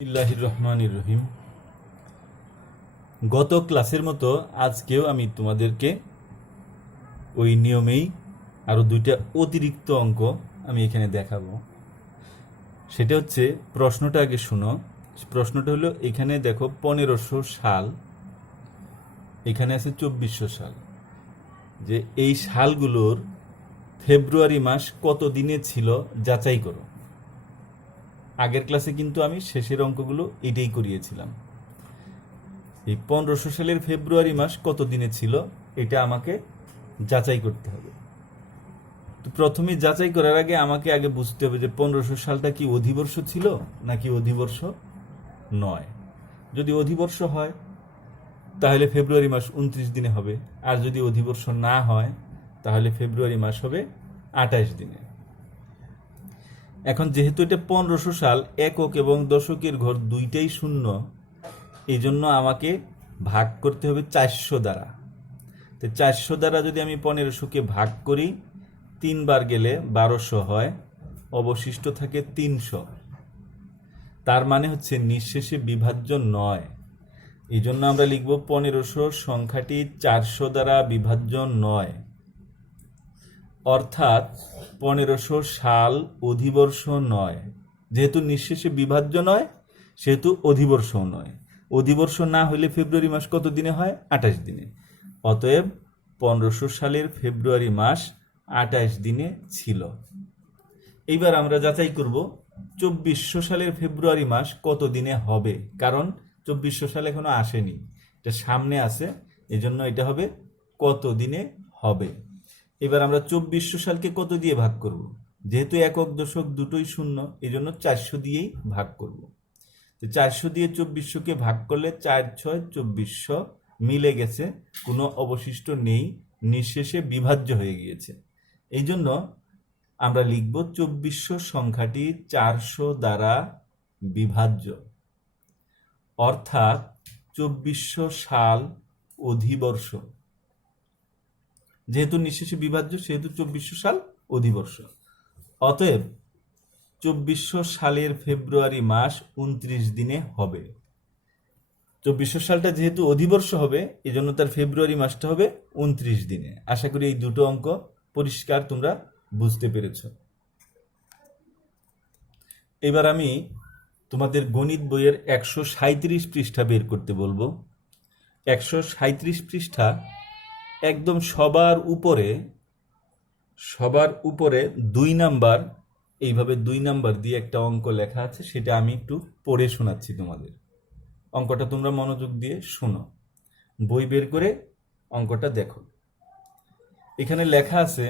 বিসমিল্লাহির রহমানির রহিম। গত ক্লাসের মতো আজকেও আমি তোমাদেরকে ওই নিয়মেই আরো দুইটা অতিরিক্ত অঙ্ক আমি এখানে দেখাবো। সেটা হচ্ছে, প্রশ্নটা আগে শুনো। প্রশ্নটা হলো, এখানে দেখো 1500 সাল, এখানে আছে 2400 সাল, যে এই সালগুলোর ফেব্রুয়ারি মাস কত দিনে ছিল যাচাই করো। আগের ক্লাসে কিন্তু আমি শেষের অঙ্কগুলো এটাই করিয়েছিলাম। এই 1500 সালের ফেব্রুয়ারি মাস কত দিনে ছিল এটা আমাকে যাচাই করতে হবে। তো প্রথমে যাচাই করার আগে আমাকে আগে বুঝতে হবে যে 1500 সালটা কি অধিবর্ষ ছিল নাকি অধিবর্ষ নয়। যদি অধিবর্ষ হয় তাহলে ফেব্রুয়ারি মাস 29 দিনে হবে, আর যদি অধিবর্ষ না হয় তাহলে ফেব্রুয়ারি মাস হবে 28 দিনে। এখন যেহেতু এটা 1500 সাল, একক এবং দশকের ঘর দুইটাই শূন্য, এই জন্য আমাকে ভাগ করতে হবে 400 দ্বারা। তো 400 দ্বারা যদি আমি 1500-কে ভাগ করি, 3 বার গেলে 1200 হয়, অবশিষ্ট থাকে 300। তার মানে হচ্ছে নিঃশেষে বিভাজ্য নয়। এই জন্য আমরা লিখব 1500 সংখ্যাটি 400 দ্বারা বিভাজ্য নয়, অর্থাৎ 1500 সাল অধিবর্ষ নয়। যেহেতু নিঃশেষে বিভাজ্য নয় সেহেতু অধিবর্ষও নয়। অধিবর্ষ না হলে ফেব্রুয়ারি মাস কত দিনে হয়? 28 দিনে। অতএব 1500 সালের ফেব্রুয়ারি মাস 28 দিনে ছিল। এইবার আমরা যাচাই করব 2400 সালের ফেব্রুয়ারি মাস কত দিনে হবে, কারণ 2400 সাল এখনো আসেনি, এটা সামনে আছে, এজন্য এটা হবে কত দিনে হবে। এবার আমরা 2400 সালকে কত দিয়ে ভাগ করব? যেহেতু একক দশক দুটোই শূন্য, এই জন্য 400 দিয়েই ভাগ করব। তো 400 দিয়ে 2400-কে ভাগ করলে 4 6 2400 মিলে গেছে, কোনো অবশিষ্ট নেই, নিঃশেষে বিভাজ্য হয়ে গিয়েছে। এই জন্য আমরা লিখব 2400 সংখ্যাটি 400 দ্বারা বিভাজ্য, অর্থাৎ 2400 সাল অধিবর্ষ। যেহেতু নিঃশেষে বিভাজ্য সেহেতু 2400 সাল অধিবর্ষ। অতএব 2400 সালের ফেব্রুয়ারি মাস 29 দিনে হবে। 2400 সালটা যেহেতু অধিবর্ষ হবে, এজন্য তার ফেব্রুয়ারি মাসটা হবে 29 দিনে। আশা করি এই দুটো অঙ্ক পরিষ্কার তোমরা বুঝতে পেরেছ। এবার আমি তোমাদের গণিত বইয়ের 137 পৃষ্ঠা বের করতে বলবো। 137 পৃষ্ঠা একদম সবার উপরে 2 নাম্বার, এইভাবে 2 নাম্বার দিয়ে একটা অঙ্ক লেখা আছে, সেটা আমি একটু পড়ে শোনাচ্ছি তোমাদের। অঙ্কটা তোমরা মনোযোগ দিয়ে শোনো, বই বের করে অঙ্কটা দেখো। এখানে লেখা আছে,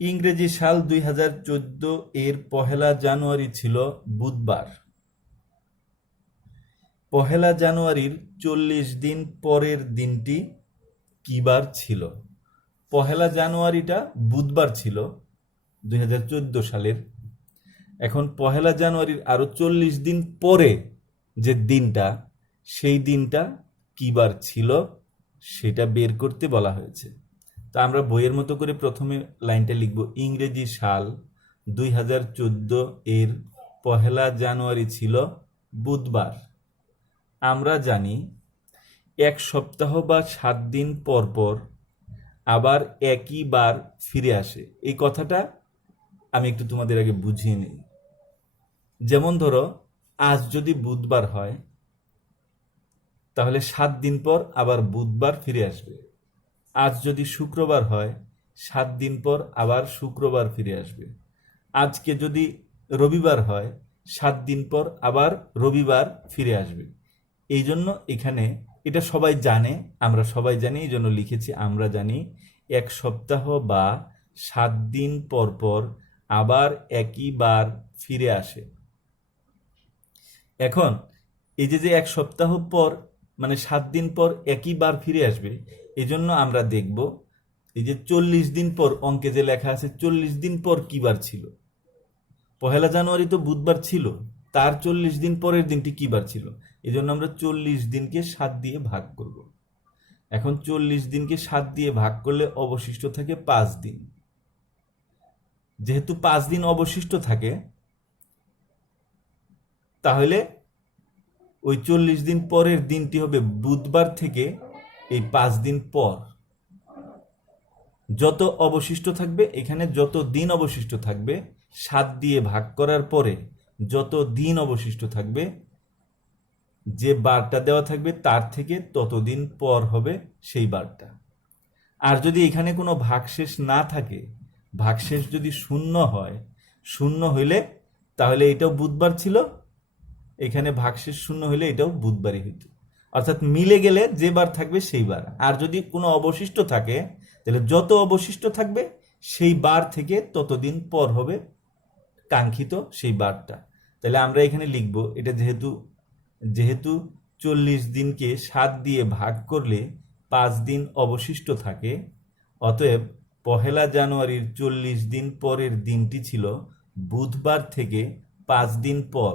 ইংরেজি সাল 2014 এর 1 জানুয়ারি ছিল বুধবার। 1 জানুয়ারির 40 দিন পরের দিনটি কি বার ছিল? 1 জানুয়ারিটা বুধবার ছিল 2014 সালের। এখন 1 জানুয়ারির আরো 40 দিন পরে যে দিনটা, সেই দিনটা কি বার ছিল সেটা বের করতে বলা হয়েছে। তা আমরা বইয়ের মতো করে প্রথমে লাইনটা লিখব, ইংরেজি সাল 2014 এর 1 জানুয়ারি ছিল বুধবার। আমরা জানি 1 সপ্তাহ বা 7 দিন পর পর আবার একই বার ফিরে আসে। এই কথাটা আমি একটু তোমাদের আগে বুঝিয়ে নিই। যেমন ধরো, আজ যদি বুধবার হয় তাহলে 7 দিন পর আবার বুধবার ফিরে আসবে। আজ যদি শুক্রবার হয় 7 দিন পর আবার শুক্রবার ফিরে আসবে। আজকে যদি রবিবার হয় 7 দিন পর আবার রবিবার ফিরে আসবে। এই জন্য এখানে এটা সবাই জানে, আমরা সবাই জানি, এই জন্য লিখেছি আমরা জানি 1 সপ্তাহ বা 7 দিন পর পর আবার একই বার ফিরে আসে। এখন এই যে 1 সপ্তাহ পর মানে 7 দিন পর একই বার ফিরে আসবে, এই জন্য আমরা দেখব এই যে 40 দিন পর অঙ্কে যে লেখা আছে 40 দিন পর কি বার ছিল। 1 জানুয়ারি তো বুধবার ছিল, তার 40 দিন পরের দিনটি কি বার ছিল? এই জন্য আমরা 40 দিনকে 7 দিয়ে ভাগ করব। এখন 40 দিনকে 7 দিয়ে ভাগ করলে অবশিষ্ট থাকে 5 দিন। যেহেতু 5 দিন অবশিষ্ট থাকে, তাহলে ওই 40 দিন পরের দিনটি হবে বুধবার থেকে এই 5 দিন পর। যত অবশিষ্ট থাকবে, এখানে যত দিন অবশিষ্ট থাকবে 7 দিয়ে ভাগ করার পরে যত দিন অবশিষ্ট থাকবে, যে বারটা দেওয়া থাকবে তার থেকে ততদিন পর হবে সেই বারটা। আর যদি এখানে কোনো ভাগশেষ না থাকে, ভাগশেষ যদি শূন্য হয়, শূন্য হইলে তাহলে এটাও বুধবার ছিল, এখানে ভাগশেষ শূন্য হইলে এটাও বুধবারই হইতো। অর্থাৎ মিলে গেলে যে বার থাকবে সেই বার। আর যদি কোনো অবশিষ্ট থাকে, তাহলে যত অবশিষ্ট থাকবে সেই বার থেকে ততদিন পর হবে কাঙ্ক্ষিত সেই বারটা। তাহলে আমরা এখানে লিখব, এটা যেহেতু 40 দিনকে 7 দিয়ে ভাগ করলে 5 দিন অবশিষ্ট থাকে, অতএব 1 জানুয়ারির 40 দিন পরের দিনটি ছিল বুধবার থেকে 5 দিন পর,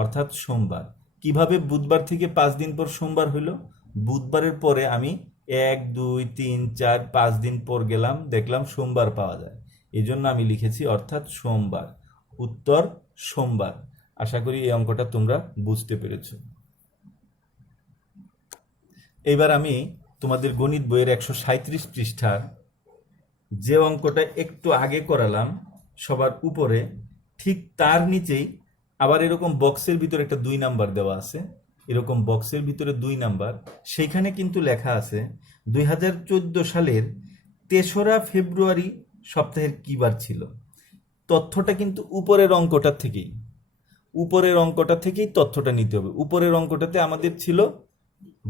অর্থাৎ সোমবার। কিভাবে বুধবার থেকে 5 দিন পর সোমবার হইল? বুধবারের পরে আমি 1, 2, 3, 4, 5 দিন পর গেলাম, দেখলাম সোমবার পাওয়া যায়, এই জন্য আমি লিখেছি অর্থাৎ সোমবার। উত্তর সোমবার। আশা করি এই অঙ্কটা তোমরা বুঝতে পেরেছ। এবার আমি তোমাদের গণিত বইয়ের 137 পৃষ্ঠার যে অঙ্কটা একটু আগে করালাম সবার উপরে, ঠিক তার নিচেই আবার এরকম বক্সের ভিতরে একটা 2 নাম্বার দেওয়া আছে, এরকম বক্সের ভিতরে 2 নাম্বার, সেখানে কিন্তু লেখা আছে 2014 সালের 3রা ফেব্রুয়ারি সপ্তাহের কি বার ছিল। তথ্যটা কিন্তু উপরের অঙ্কটা থেকেই তথ্যটা নিতে হবে। উপরের অঙ্কটাতে আমাদের ছিল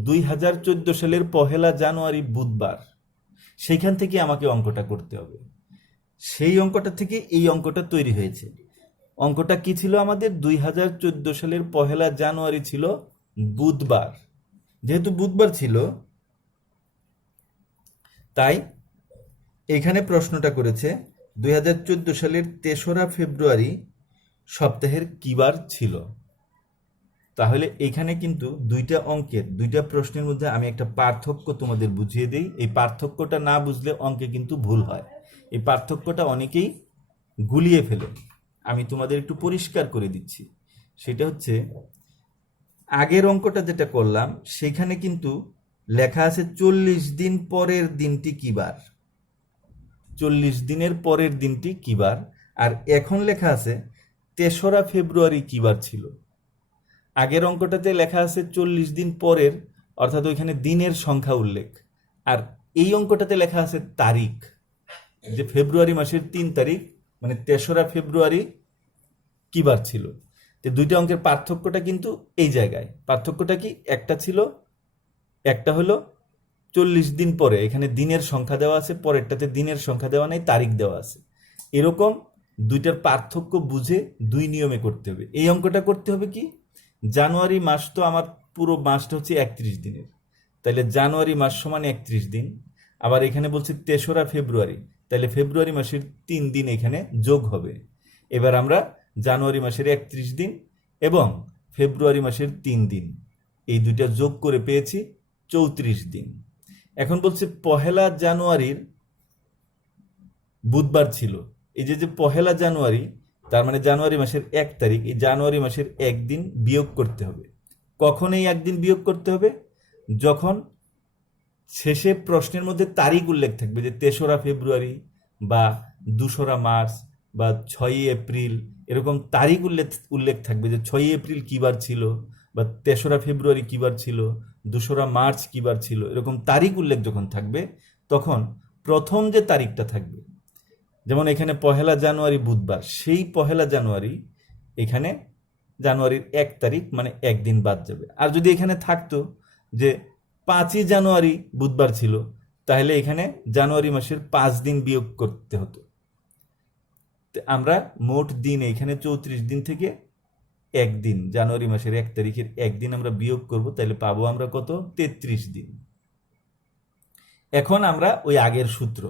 2014 সালের 1 জানুয়ারি বুধবার, সেইখান থেকে আমাকে অঙ্কটা করতে হবে। সেই অঙ্কটা থেকে এই অঙ্কটা তৈরি হয়েছে। অঙ্কটা কি ছিল আমাদের? 2014 সালের 1 জানুয়ারি ছিল বুধবার। যেহেতু বুধবার ছিল, তাই এখানে প্রশ্নটা করেছে 2014 সালের 3রা ফেব্রুয়ারি সপ্তাহের কি বার ছিল। তাহলে এখানে কিন্তু 2টা অঙ্কের 2টা প্রশ্নের মধ্যে আমি একটা পার্থক্য তোমাদের বুঝিয়ে দিই। এই পার্থক্যটা না বুঝলে অঙ্কে কিন্তু ভুল হয়। এই পার্থক্যটা অনেকেই গুলিয়ে ফেলে, আমি তোমাদের একটু পরিষ্কার করে দিচ্ছি। সেটা হচ্ছে, আগের অঙ্কটা যেটা করলাম সেখানে কিন্তু লেখা আছে 40 দিন পরের দিনটি কি বার, 40 দিনের পরের দিনটি কি বার। আর এখন লেখা আছে 3রা ফেব্রুয়ারি কি বার ছিল। আগের অঙ্কটাতে লেখা আছে 40 দিন পরের, অর্থাৎ ওইখানে দিনের সংখ্যা উল্লেখ। আর এই অঙ্কটাতে লেখা আছে তারিখ, যে ফেব্রুয়ারি মাসের 3 তারিখ, মানে 3রা ফেব্রুয়ারি কি বার ছিল। তো 2টা অঙ্কের পার্থক্যটা কিন্তু এই জায়গায়। পার্থক্যটা কি? একটা হলো 40 দিন পরে, এখানে দিনের সংখ্যা দেওয়া আছে, পরেরটাতে দিনের সংখ্যা দেওয়া নেই, তারিখ দেওয়া আছে। এরকম 2টার পার্থক্য বুঝে 2 নিয়মে করতে হবে। এই অঙ্কটা করতে হবে কি, জানুয়ারি মাস তো আমার পুরো মাসটা হচ্ছে 31 দিনের, তাহলে জানুয়ারি মাস সমান 31 দিন। আবার এখানে বলছে 3রা ফেব্রুয়ারি, তাহলে ফেব্রুয়ারি মাসের 3 দিন এখানে যোগ হবে। এবার আমরা জানুয়ারি মাসের 31 দিন এবং ফেব্রুয়ারি মাসের 3 দিন, এই 2টা যোগ করে পেয়েছি 34 দিন। এখন বলছে 1 জানুয়ারির বুধবার ছিল। এই যে 1 জানুয়ারি, তার মানে জানুয়ারি মাসের 1 তারিখ, এই জানুয়ারি মাসের 1 দিন বিয়োগ করতে হবে। কখন এই 1 দিন বিয়োগ করতে হবে? যখন শেষে প্রশ্নের মধ্যে তারিখ উল্লেখ থাকবে, যে 3রা ফেব্রুয়ারি বা 2রা মার্চ বা 6ই এপ্রিল, এরকম তারিখ উল্লেখ থাকবে, যে 6ই এপ্রিল কি বার ছিল, বা 3রা ফেব্রুয়ারি কি বার ছিল, 2রা মার্চ কি বার ছিল, এরকম তারিখ উল্লেখ যখন থাকবে, তখন প্রথম যে তারিখটা থাকবে, যেমন এখানে 1 জানুয়ারি বুধবার, সেই 1 জানুয়ারি এখানে জানুয়ারির 1 তারিখ, মানে 1 দিন বাদ যাবে। আর যদি এখানে থাকতো যে 5ই জানুয়ারি বুধবার ছিল, তাহলে এখানে জানুয়ারি মাসের 5 দিন বিয়োগ করতে হতো। আমরা মোট দিন এখানে 34 দিন থেকে 1 দিন, জানুয়ারি মাসের 1 তারিখের 1 দিন আমরা বিয়োগ করব, তাহলে পাবো আমরা কত? 33 দিন। এখন আমরা ওই আগের সূত্র,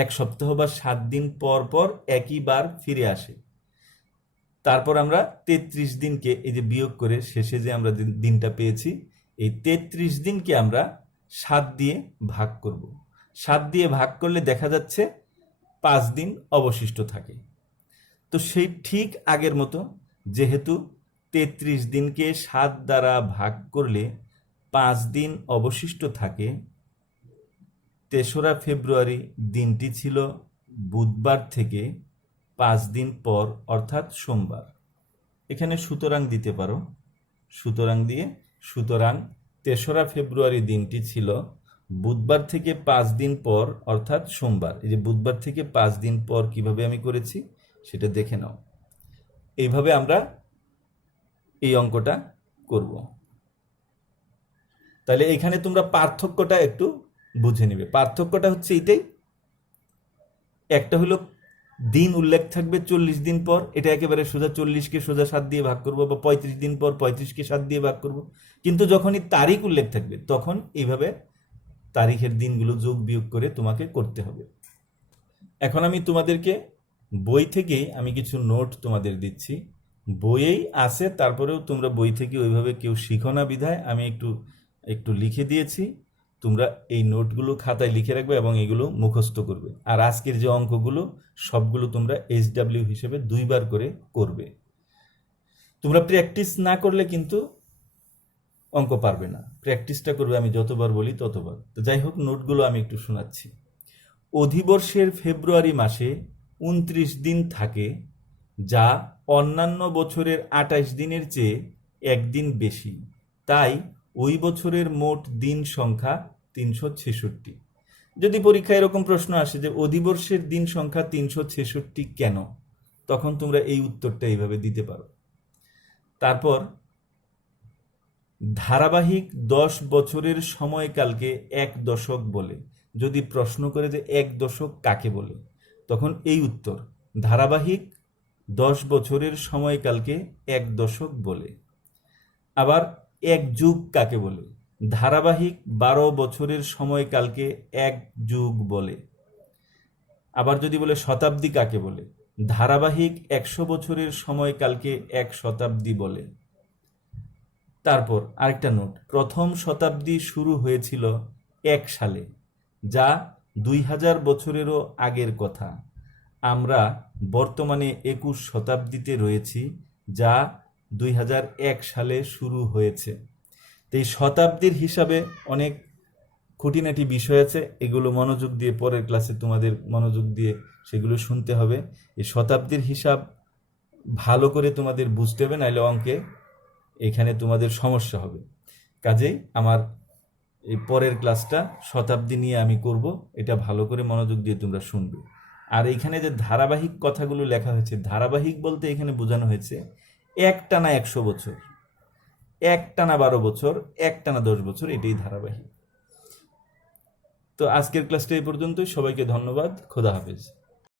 1 সপ্তাহ বা 7 দিন পর পর একই বার ফিরে আসে, তারপর আমরা 33 দিনকে এই যে বিয়োগ করে শেষে যে আমরা দিনটা পেয়েছি, এই 33 দিনকে আমরা 7 দিয়ে ভাগ করব। 7 দিয়ে ভাগ করলে দেখা যাচ্ছে 5 দিন অবশিষ্ট থাকে। তো সেই ঠিক আগের মতো, যেহেতু 33 দিনকে 7 দ্বারা ভাগ করলে 5 দিন অবশিষ্ট থাকে। 3রা ফেব্রুয়ারি দিনটি ছিল বুধবার থেকে 5 দিন পর অর্থাৎ সোমবার। এখানে সুতরাং দিতে পারো, সুতরাং দিয়ে সুতরাং 3রা ফেব্রুয়ারি দিনটি ছিল বুধবার থেকে 5 দিন পর অর্থাৎ সোমবার। এই যে বুধবার থেকে 5 দিন পর কিভাবে আমি করেছি সেটা দেখে নাও। এইভাবে আমরা এই অঙ্কটা করব। তাহলে এখানে তোমরা পার্থক্যটা একটু বুঝে নেবে। পার্থক্যটা হচ্ছে এইটাই, একটা হলো দিন উল্লেখ থাকবে 40 দিন পর, এটা একেবারে সোজা 40কে সোজা 7 দিয়ে ভাগ করব, বা 35 দিন পর 35কে 7 দিয়ে ভাগ করব। কিন্তু যখনই তারিখ উল্লেখ থাকবে তখন এইভাবে তারিখের দিনগুলো যোগ বিয়োগ করে তোমাকে করতে হবে। এখন আমি তোমাদেরকে বই থেকেই আমি কিছু নোট তোমাদের দিচ্ছি, বইয়েই আছে, তারপরেও তোমরা বই থেকে ওইভাবে কেউ শিখো না বিধায় আমি একটু লিখে দিয়েছি। তোমরা এই নোটগুলো খাতায় লিখে রাখবে এবং এগুলো মুখস্থ করবে। আর আজকের যে অঙ্কগুলো সবগুলো তোমরা HW হিসেবে 2 বার করে করবে। তোমরা প্র্যাকটিস না করলে কিন্তু অঙ্ক পারবে না, প্র্যাকটিসটা করবে আমি যতবার বলি ততবার। তো যাই হোক, নোটগুলো আমি একটু শোনাচ্ছি। অধিবর্ষের ফেব্রুয়ারি মাসে 29 দিন থাকে, যা অন্যান্য বছরের 28 দিনের চেয়ে একদিন বেশি। তাই ওই বছরের মোট দিন সংখ্যা 366। যদি পরীক্ষায় এরকম প্রশ্ন আসে যে অধিবর্ষের দিন সংখ্যা 366 কেন, তখন তোমরা এই উত্তরটা এইভাবে দিতে পারো। তারপর ধারাবাহিক 10 বছরের সময়কালকে 1 দশক বলে। যদি প্রশ্ন করে যে 1 দশক কাকে বলে, তখন এই উত্তর, ধারাবাহিক 10 বছরের সময়কালকে 1 দশক বলে। আবার 1 যুগ কাকে বলে, ধারাবাহিক 12 বছরের সময়কালকে 1 যুগ বলে। আবার যদি বলে শতাব্দী কাকে বলে, ধারাবাহিক 100 বছরের সময়কালকে 1 শতাব্দী বলে। তারপর আরেকটা নোট, প্রথম শতাব্দী শুরু হয়েছিল 1 সালে, যা 2000 বছরেরও আগের কথা। আমরা বর্তমানে 21 শতাব্দীতে রয়েছি, যা 2001 সালে শুরু হয়েছে। তো এই শতাব্দীর হিসাবে অনেক খুঁটিনাটি বিষয় আছে, এগুলো মনোযোগ দিয়ে পরের ক্লাসে তোমাদের মনোযোগ দিয়ে সেগুলো শুনতে হবে। এই শতাব্দীর হিসাব ভালো করে তোমাদের বুঝতে হবে, নাহলে অঙ্কে এখানে তোমাদের সমস্যা হবে। কাজেই আমার এই পরের ক্লাসটা শতাব্দী নিয়ে আমি করব, এটা ভালো করে মনোযোগ দিয়ে তোমরা শুনবে। আর এখানে যে ধারাবাহিক কথাগুলো লেখা হয়েছে, ধারাবাহিক বলতে এখানে বোঝানো হয়েছে একটানা 100 বছর, একটানা 12 বছর, একটানা 10 বছর, এটাই ধারাবাহিক। তো আজকের ক্লাসটা এই পর্যন্তই। সবাইকে ধন্যবাদ। খোদা হাফেজ।